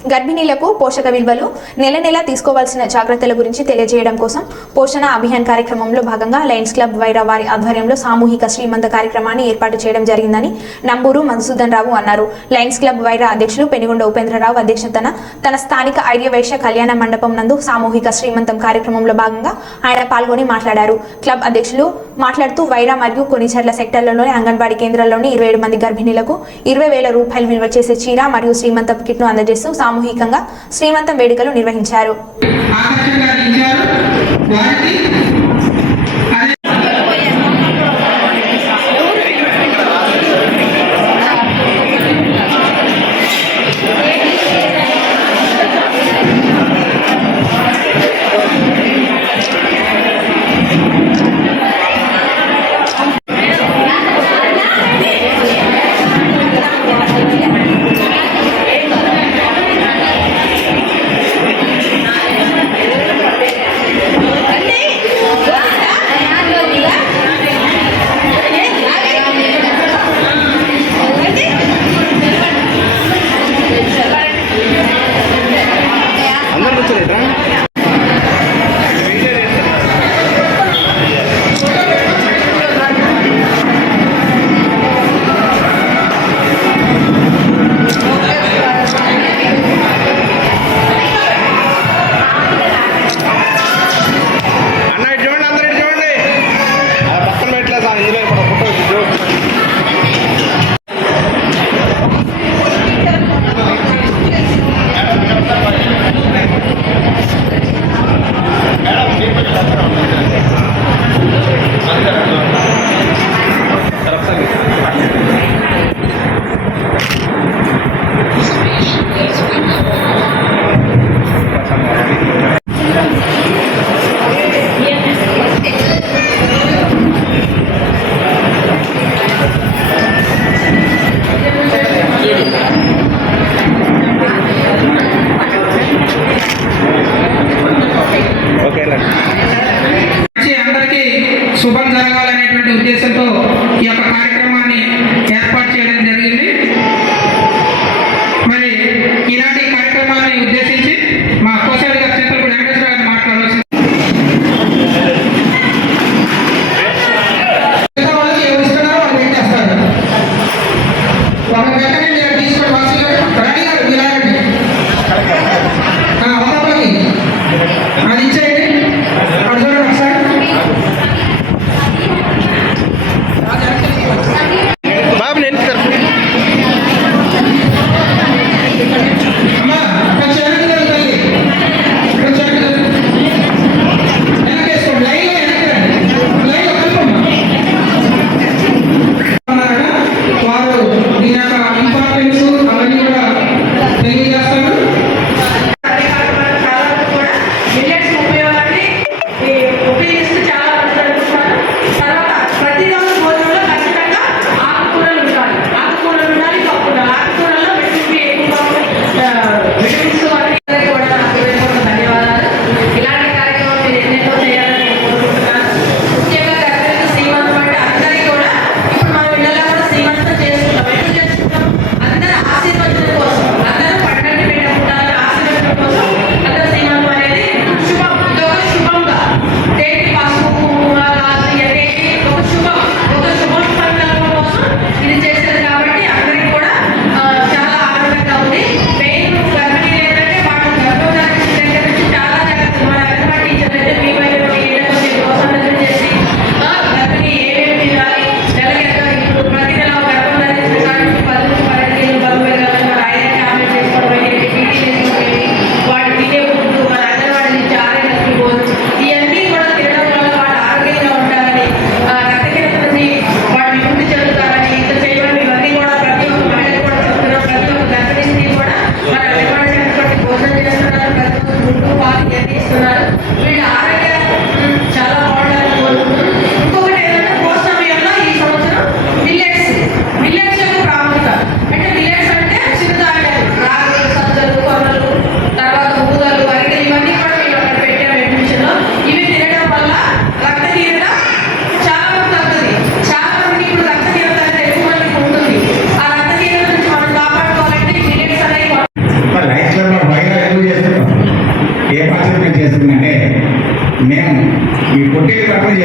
గర్భిణీలకు పోషక విలువలు నెల నెల తీసుకోవాల్సిన జాగ్రత్తల గురించి తెలియజేయడం కోసం పోషణ అభియాన్ కార్యక్రమంలో భాగంగా లయన్స్ క్లబ్ వైరా వారి ఆధ్వర్యంలో సామూహిక శ్రీమంత కార్యక్రమాన్ని ఏర్పాటు చేయడం జరిగిందని నంబూరు మధుసూదన్ రావు అన్నారు. లయన్స్ క్లబ్ వైరా అధ్యక్షులు పెనుగొండ ఉపేంద్రరావు అధ్యక్షతన తన స్థానిక ఐర్యవైశ్య కళ్యాణ మండపం నందు సామూహిక శ్రీమంతం కార్యక్రమంలో భాగంగా ఆయన పాల్గొని మాట్లాడారు. క్లబ్ అధ్యక్షులు మాట్లాడుతూ వైరా మరియు కొనిచర్ల సెక్టర్లలోని అంగన్వాడీ కేంద్రాల్లోని ఇరవై ఏడు మంది గర్భిణీలకు ఇరవై వేల రూపాయలు విలువ చేసే చీర మరియు శ్రీమంతం కిట్ను అందజేస్తూ సామూహికంగా శ్రీమంతం వేడుకలు నిర్వహించారు.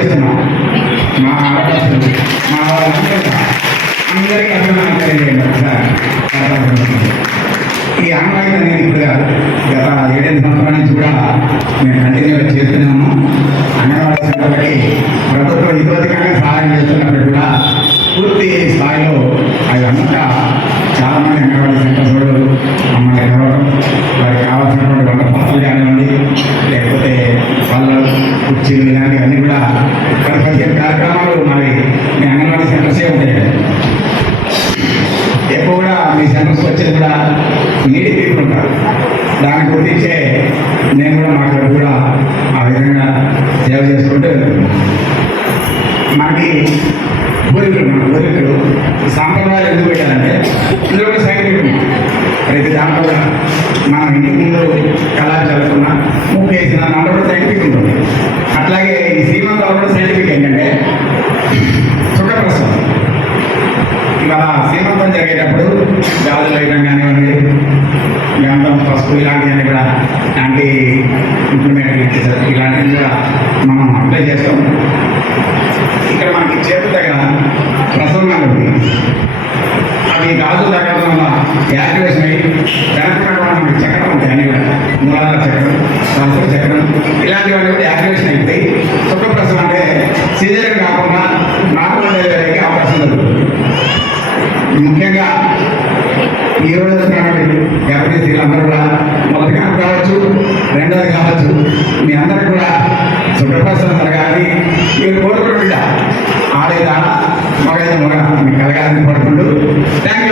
చేస్తున్నాం. మా ఆడపడుచులు మా వాళ్ళందరూ అందరికీ అభిమానం కలిగేయండి ఒకసారి ఈ ఆన్లైన్ అనేది ఇప్పుడు గత ఏడెనిమిది సంవత్సరాల నుంచి కూడా మేము కంటిన్యూగా చేస్తున్నాము. మనం ఇంటి ముందు కళా చదువుకున్న ముక్కు వేసిన దాంట్లో కూడా సైంటిఫిక్ ఉంటుంది అట్లాగే ఈ శ్రీమంతాలు కూడా సైంటిఫిక్ ఏంటంటే సుఖప్రసవం ఇవాళ శ్రీమంతం జరిగేటప్పుడు గాజులు అవి గాజు తగ్గడం వల్ల యాక్టివేషన్ అయ్యి వెనక మనకి చక్రం ఉంటాయి అన్ని కూడా. మూలాధార చక్రం రాష్ట్ర చక్రం ఇలాంటివన్నీ కూడా యాక్టివేషన్ అయిపోయి సుఖప్రసవం అంటే సీజన్ కాకుండా నార్మల్ డెలివరీకి అవకాశం దొరుకుతుంది. ముఖ్యంగా ఈ రోజు గర్భిణీ స్త్రీలందరూ కూడా మొదటి కావచ్చు రెండోది కావచ్చు. మీ అందరికి కూడా సుఖప్రసవం జరగాలని మీరు కోరుకున్న ఆడేదా మగైతే మగ మీకు కలగాలని కోరుకుంటూ Thank